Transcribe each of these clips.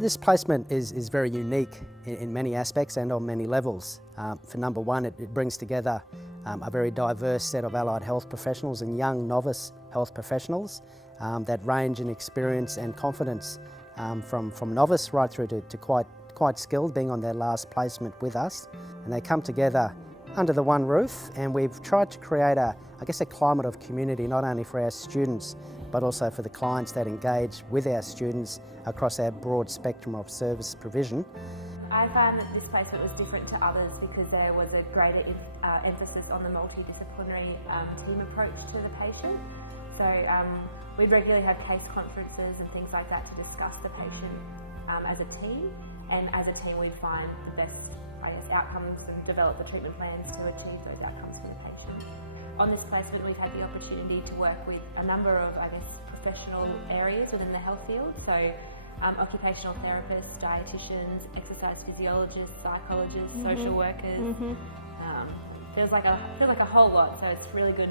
This placement is very unique in many aspects and on many levels. For number one, it brings together a very diverse set of allied health professionals and young novice health professionals that range in experience and confidence from novice right through to quite skilled, being on their last placement with us. And they come together under the one roof, and we've tried to create a climate of community, not only for our students but also for the clients that engage with our students across our broad spectrum of service provision. I found that this placement was different to others because there was a greater emphasis on the multidisciplinary team approach to the patient. So we regularly have case conferences and things like that to discuss the patient as a team, and as a team we find the best outcomes and develop the treatment plans to achieve those outcomes for the patient. On this placement we've had the opportunity to work with a number of professional areas within the health field, so occupational therapists, dietitians, exercise physiologists, psychologists, social workers. Feels like a whole lot, so it's really good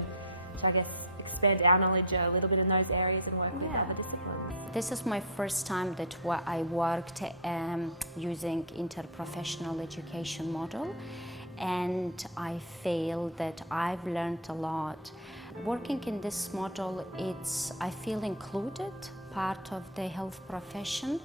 to expand our knowledge a little bit in those areas and work with other disciplines. This is my first time that I worked using interprofessional education model, and I feel that I've learned a lot. Working in this model, I feel included, part of the health profession,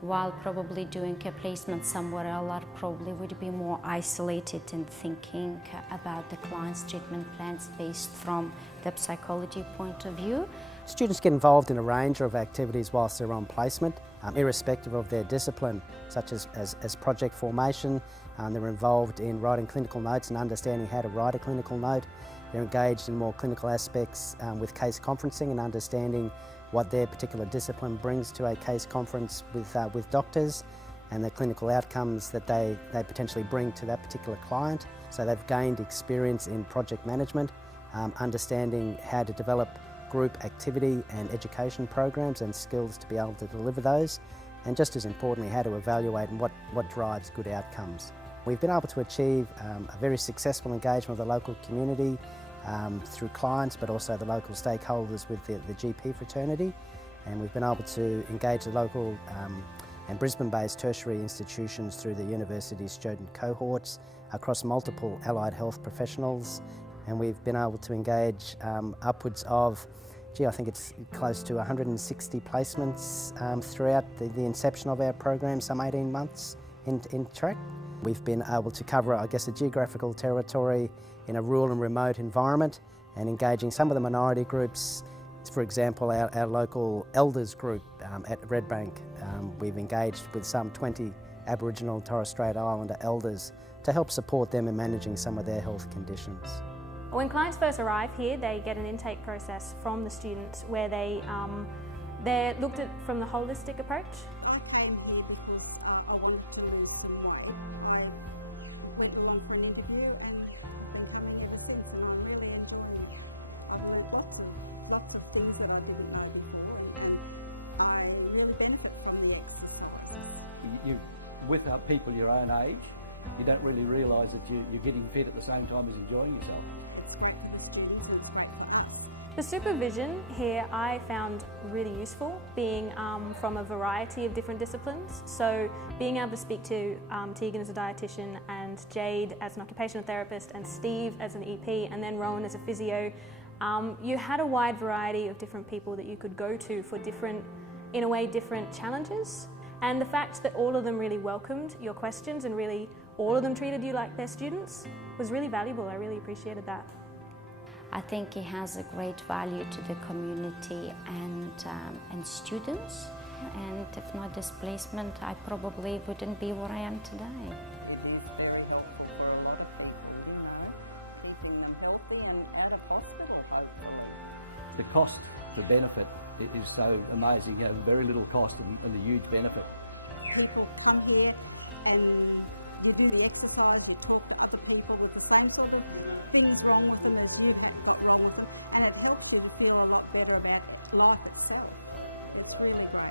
while probably doing a placement somewhere else, I probably would be more isolated in thinking about the client's treatment plans based from the psychology point of view. Students get involved in a range of activities whilst they're on placement, irrespective of their discipline, such as project formation. They're involved in writing clinical notes and understanding how to write a clinical note. They're engaged in more clinical aspects with case conferencing and understanding what their particular discipline brings to a case conference with doctors and the clinical outcomes that they potentially bring to that particular client. So they've gained experience in project management, understanding how to develop group activity and education programs and skills to be able to deliver those, and just as importantly, how to evaluate and what drives good outcomes. We've been able to achieve a very successful engagement of the local community through clients, but also the local stakeholders with the GP fraternity, and we've been able to engage the local and Brisbane-based tertiary institutions through the university student cohorts across multiple allied health professionals, and we've been able to engage upwards of, I think it's close to 160 placements throughout the inception of our program, some 18 months in track. We've been able to cover, a geographical territory in a rural and remote environment, and engaging some of the minority groups. For example, our local elders group at Redbank, we've engaged with some 20 Aboriginal and Torres Strait Islander elders to help support them in managing some of their health conditions. When clients first arrive here, they get an intake process from the students where they're looked at from the holistic approach. I came here because I wanted to know. I went along for an interview and been coming ever since, and I'm really enjoying it. I've learned lots of things that I didn't know before, and I really benefit from the exercise. You're with people your own age, you don't really realise that you're getting fit at the same time as enjoying yourself. The supervision here I found really useful, being from a variety of different disciplines. So being able to speak to Tegan as a dietitian, and Jade as an occupational therapist, and Steve as an EP, and then Rowan as a physio. You had a wide variety of different people that you could go to for different challenges. And the fact that all of them really welcomed your questions and really all of them treated you like their students was really valuable. I really appreciated that. I think it has a great value to the community and students, and if not this placement, I probably wouldn't be where I am today. It is very helpful for a lot of people, keeping them healthy and out of hospital, hopefully. The cost to benefit is so amazing, very little cost and a huge benefit. People come here and you do the exercise, you talk to other people with the same sort of things wrong with them as you have got wrong with them, and it helps you to feel a lot better about life itself. It's really good.